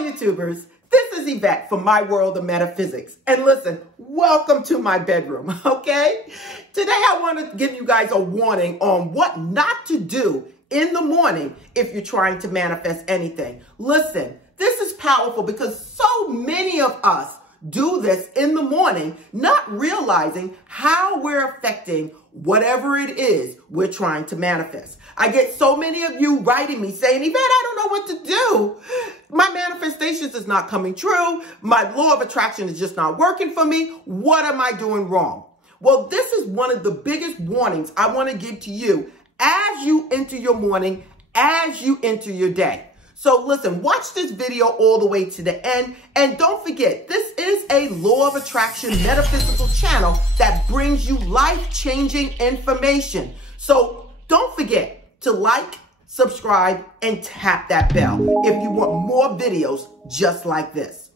Hi, YouTubers. This is Yvette from My World of Metaphysics. And listen, welcome to my bedroom, okay? Today, I want to give you guys a warning on what not to do in the morning if you're trying to manifest anything. Listen, this is powerful because so many of us do this in the morning, not realizing how we're affecting whatever it is we're trying to manifest. I get so many of you writing me saying, Yvette, I don't know what to do. My manifestations is not coming true. My law of attraction is just not working for me. What am I doing wrong? Well, this is one of the biggest warnings I want to give to you as you enter your morning, as you enter your day. So listen, watch this video all the way to the end. And don't forget, this is a law of attraction metaphysical channel that brings you life-changing information. So don't forget to like, subscribe, and tap that bell if you want more videos just like this.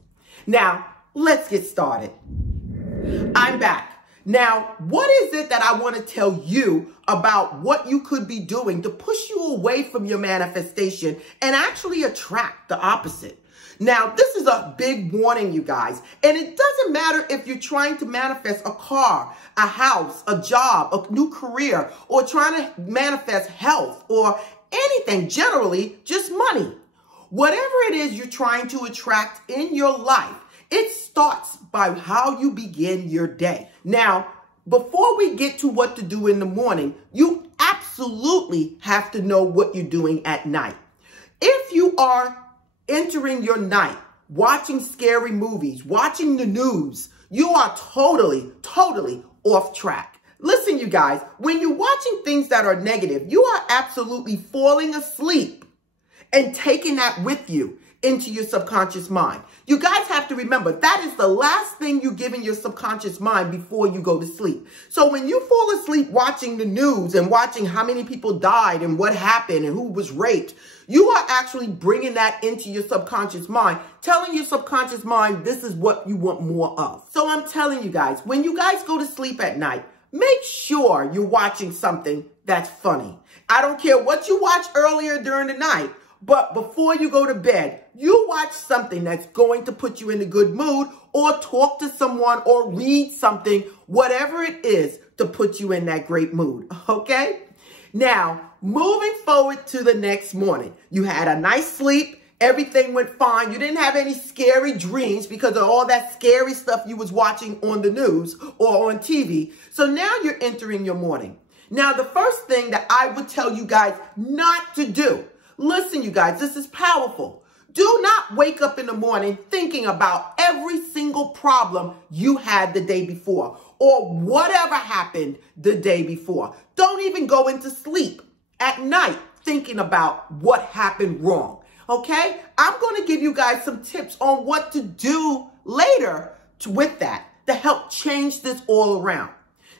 Now, let's get started. I'm back. Now, what is it that I want to tell you about what you could be doing to push you away from your manifestation and actually attract the opposite? Now, this is a big warning, you guys, and it doesn't matter if you're trying to manifest a car, a house, a job, a new career, or trying to manifest health or anything, generally, just money. Whatever it is you're trying to attract in your life, it starts by how you begin your day. Now, before we get to what to do in the morning, you absolutely have to know what you're doing at night. If you are entering your night, watching scary movies, watching the news, you are totally off track. Listen, you guys, when you're watching things that are negative, you are absolutely falling asleep and taking that with you into your subconscious mind. You guys have to remember that is the last thing you give in your subconscious mind before you go to sleep. So when you fall asleep watching the news and watching how many people died and what happened and who was raped, you are actually bringing that into your subconscious mind, telling your subconscious mind this is what you want more of. So I'm telling you guys, when you guys go to sleep at night, make sure you're watching something that's funny. I don't care what you watch earlier during the night, but before you go to bed, you watch something that's going to put you in a good mood, or talk to someone or read something, whatever it is to put you in that great mood, okay? Now, moving forward to the next morning, you had a nice sleep, everything went fine, you didn't have any scary dreams because of all that scary stuff you was watching on the news or on TV. So now you're entering your morning. Now, the first thing that I would tell you guys not to do, listen, you guys, this is powerful. Do not wake up in the morning thinking about every single problem you had the day before or whatever happened the day before. Don't even go into sleep at night thinking about what happened wrong, okay? I'm going to give you guys some tips on what to do later with that to help change this all around.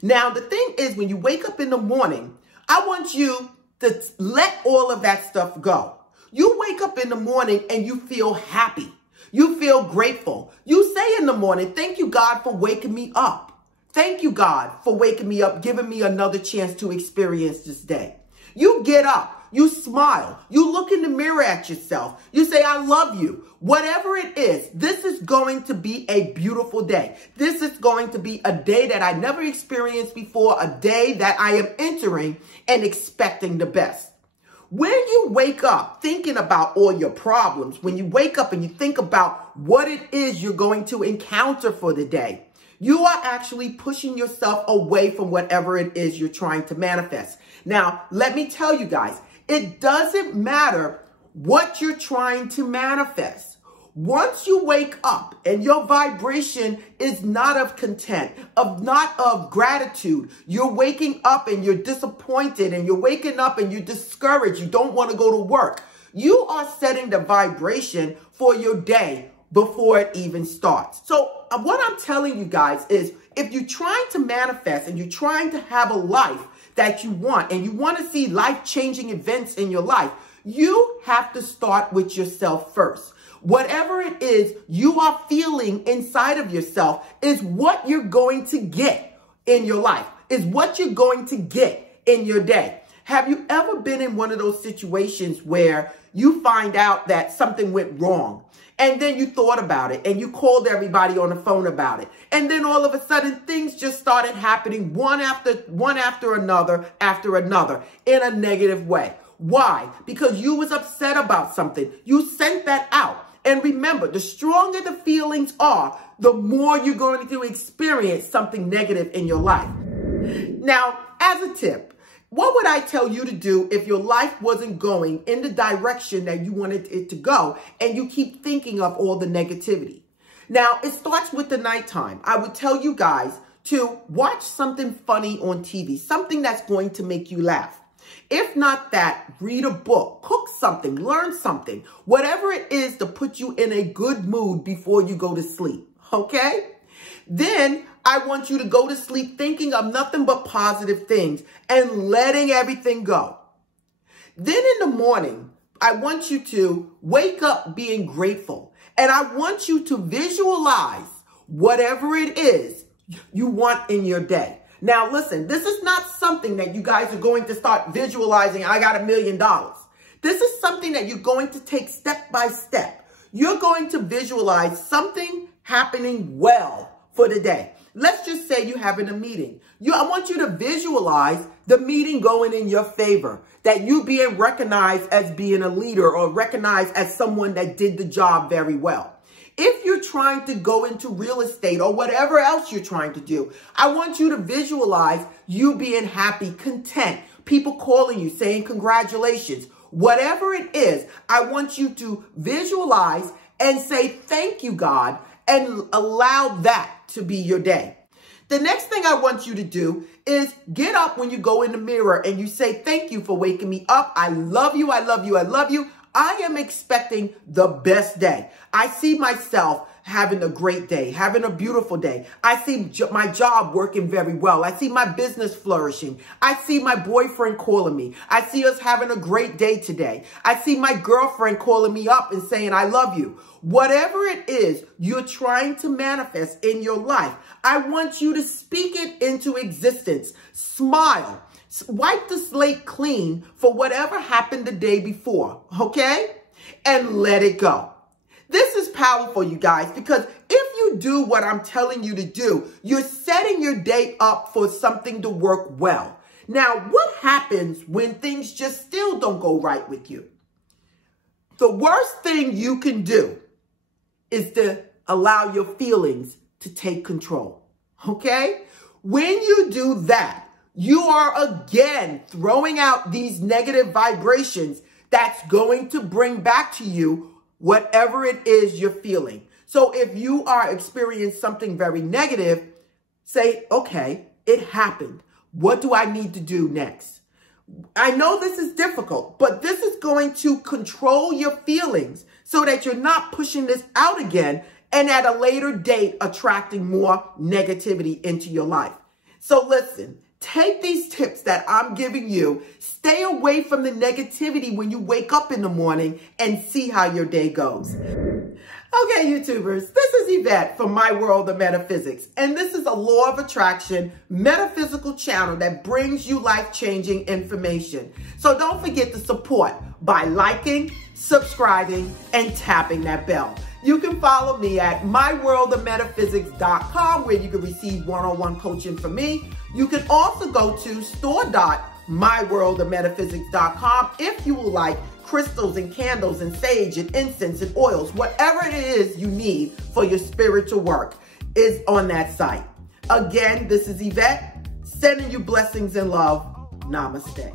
Now, the thing is, when you wake up in the morning, I want you to let all of that stuff go. You wake up in the morning and you feel happy. You feel grateful. You say in the morning, thank you, God, for waking me up. Thank you, God, for waking me up, giving me another chance to experience this day. You get up. You smile. You look in the mirror at yourself. You say, I love you. Whatever it is, this is going to be a beautiful day. This is going to be a day that I never experienced before, a day that I am entering and expecting the best. When you wake up thinking about all your problems, when you wake up and you think about what it is you're going to encounter for the day, you are actually pushing yourself away from whatever it is you're trying to manifest. Now, let me tell you guys, it doesn't matter what you're trying to manifest. Once you wake up and your vibration is not of content, not of gratitude, you're waking up and you're disappointed and you're waking up and you're discouraged, you don't want to go to work, you are setting the vibration for your day before it even starts. So what I'm telling you guys is, if you're trying to manifest and you're trying to have a life that you want and you want to see life-changing events in your life, you have to start with yourself first. Whatever it is you are feeling inside of yourself is what you're going to get in your life, is what you're going to get in your day. Have you ever been in one of those situations where you find out that something went wrong and then you thought about it and you called everybody on the phone about it, and then all of a sudden things just started happening one after another in a negative way? Why? Because you was upset about something. You sent that out. And remember, the stronger the feelings are, the more you're going to experience something negative in your life. Now, as a tip, what would I tell you to do if your life wasn't going in the direction that you wanted it to go and you keep thinking of all the negativity? Now, it starts with the nighttime. I would tell you guys to watch something funny on TV, something that's going to make you laugh. If not that, read a book, cook something, learn something, whatever it is to put you in a good mood before you go to sleep, okay? Then I want you to go to sleep thinking of nothing but positive things and letting everything go. Then in the morning, I want you to wake up being grateful. And I want you to visualize whatever it is you want in your day. Now, listen, this is not something that you guys are going to start visualizing, I got $1 million. This is something that you're going to take step by step. You're going to visualize something happening well for the day. Let's just say you're having a meeting. I want you to visualize the meeting going in your favor, that you being recognized as being a leader or recognized as someone that did the job very well. If you're trying to go into real estate or whatever else you're trying to do, I want you to visualize you being happy, content, people calling you, saying congratulations. Whatever it is, I want you to visualize and say, thank you, God, and allow that to be your day. The next thing I want you to do is get up when you go in the mirror and you say, thank you for waking me up. I love you. I love you. I love you. I am expecting the best day. I see myself having a great day, having a beautiful day. I see my job working very well. I see my business flourishing. I see my boyfriend calling me. I see us having a great day today. I see my girlfriend calling me up and saying, I love you. Whatever it is you're trying to manifest in your life, I want you to speak it into existence. Smile. Wipe the slate clean for whatever happened the day before, okay? And let it go. This is powerful, you guys, because if you do what I'm telling you to do, you're setting your day up for something to work well. Now, what happens when things just still don't go right with you? The worst thing you can do is to allow your feelings to take control, okay? When you do that, you are again throwing out these negative vibrations that's going to bring back to you whatever it is you're feeling. So if you are experiencing something very negative, say, okay, it happened. What do I need to do next? I know this is difficult, but this is going to control your feelings so that you're not pushing this out again and at a later date attracting more negativity into your life. So listen. Take these tips that I'm giving you, stay away from the negativity when you wake up in the morning, and see how your day goes. Okay, YouTubers, this is Yvette from My World of Metaphysics, and this is a law of attraction metaphysical channel that brings you life-changing information. So don't forget to support by liking, subscribing, and tapping that bell. You can follow me at myworldofmetaphysics.com, where you can receive one-on-one coaching from me. You can also go to store.myworldofmetaphysics.com if you would like crystals and candles and sage and incense and oils. Whatever it is you need for your spiritual work is on that site. Again, this is Yvette, sending you blessings and love. Namaste.